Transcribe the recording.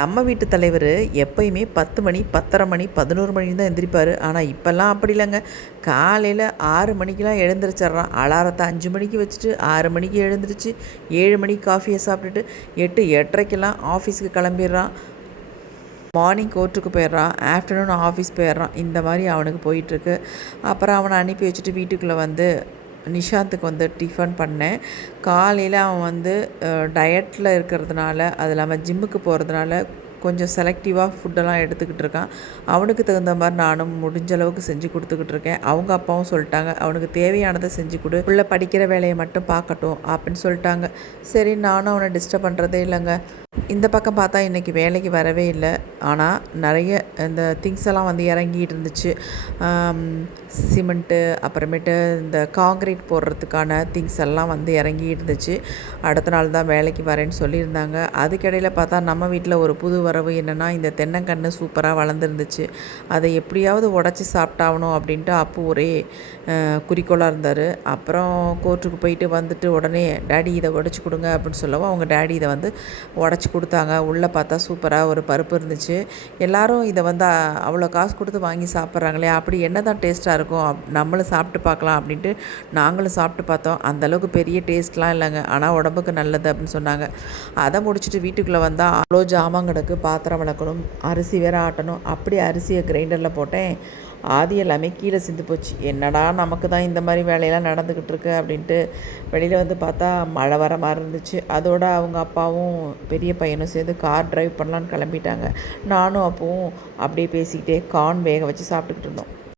நம்ம வீட்டு தலைவர் எப்பயுமே 10 மணி 10:30 மணி 11 மணி தான் எந்திரிப்பார். ஆனால் இப்போல்லாம் அப்படி இல்லைங்க. காலையில் 6 மணிக்கெலாம் எழுந்திரிச்சிட்றான். அலாரத்தை 5 மணிக்கு வச்சுட்டு 6 மணிக்கு எழுந்திரிச்சு 7 மணிக்கு காஃபியை சாப்பிட்டுட்டு 8 8:30க்கெல்லாம் ஆஃபீஸுக்கு கிளம்பிடுறான். மார்னிங் கோர்ட்டுக்கு போயிடுறான், ஆஃப்டர்நூன் ஆஃபீஸ் போயிடுறான். இந்த மாதிரி அவனுக்கு போயிட்டுருக்கு. அப்புறம் அவனை அனுப்பி வச்சுட்டு வீட்டுக்குள்ளே வந்து நிஷாந்துக்கு வந்து டிஃபன் பண்ணேன். காலையில் அவன் டயட்டில் இருக்கிறதுனால, அது இல்லாமல் ஜிம்முக்கு போகிறதுனால கொஞ்சம் செலக்டிவாக ஃபுட்டெல்லாம் எடுத்துக்கிட்டு இருக்கான். அவனுக்கு தகுந்த மாதிரி நானும் முடிஞ்ச அளவுக்கு செஞ்சு கொடுத்துக்கிட்டு இருக்கேன். அவங்க அப்பாவும் சொல்லிட்டாங்க, அவனுக்கு தேவையானதை செஞ்சு கொடு, உள்ள படிக்கிற வேலையை மட்டும் பார்க்கட்டும் அப்படின்னு சொல்லிட்டாங்க. சரி, நானும் அவனை டிஸ்டர்ப் பண்ணுறதே இல்லைங்க. இந்த பக்கம் பார்த்தா இன்றைக்கி வேலைக்கு வரவே இல்லை. ஆனால் நிறைய இந்த திங்ஸ் எல்லாம் இறங்கிட்டு இருந்துச்சு. சிமெண்ட்டு, அப்புறமேட்டு இந்த காங்க்ரீட் போடுறதுக்கான திங்ஸ் எல்லாம் இறங்கிட்டு இருந்துச்சு. அடுத்த நாள் தான் வேலைக்கு வரேன்னு சொல்லியிருந்தாங்க. அதுக்கிடையில் பார்த்தா நம்ம வீட்டில் ஒரு புது வரவு என்னென்னா, இந்த தென்னங்கன்று சூப்பராக வளர்ந்துருந்துச்சு. அதை எப்படியாவது உடச்சி சாப்பிட்டாகணும் அப்படின்ட்டு அப்போ ஒரே குறிக்கோளாக இருந்தார். அப்புறம் கோர்ட்டுக்கு போயிட்டு வந்துட்டு உடனே டேடி இதை உடச்சி கொடுங்க அப்படின்னு சொல்லவும் அவங்க டேடி இதை உடச்சி கொடுத்தாங்க. உள்ளே பார்த்தா சூப்பராக ஒரு பருப்பு இருந்துச்சு. எல்லோரும் இதை அவ்வளோ காசு கொடுத்து வாங்கி சாப்பிட்றாங்களே, அப்படி என்ன தான் டேஸ்ட்டாக இருக்கும், நம்மளும் சாப்பிட்டு பார்க்கலாம் அப்படின்ட்டு நாங்களும் சாப்பிட்டு பார்த்தோம். அந்தளவுக்கு பெரிய டேஸ்ட்லாம் இல்லைங்க, ஆனால் உடம்புக்கு நல்லது அப்படின்னு சொன்னாங்க. அதை முடிச்சுட்டு வீட்டுக்குள்ளே வந்தால் அவ்வளோ ஜாமான் கிடக்கு. பாத்திரம் விளக்கணும், அரிசி வேறு ஆட்டணும். அப்படி அரிசியை கிரைண்டரில் போட்டேன். ஆதி எல்லாமே கீழே சிந்து போச்சு. என்னடா நமக்கு தான் இந்த மாதிரி வேலையெல்லாம் நடந்துக்கிட்டு இருக்கு அப்படின்ட்டு வெளியில் பார்த்தா மழை வர மாதிரி இருந்துச்சு. அதோட அவங்க அப்பாவும் பெரிய பையனும் சேர்ந்து கார் டிரைவ் பண்ணலான்னு கிளம்பிட்டாங்க. நானும் அப்பவும் அப்படியே பேசிக்கிட்டே கார்ன் வேக வச்சு சாப்பிட்டுக்கிட்டு இருந்தோம்.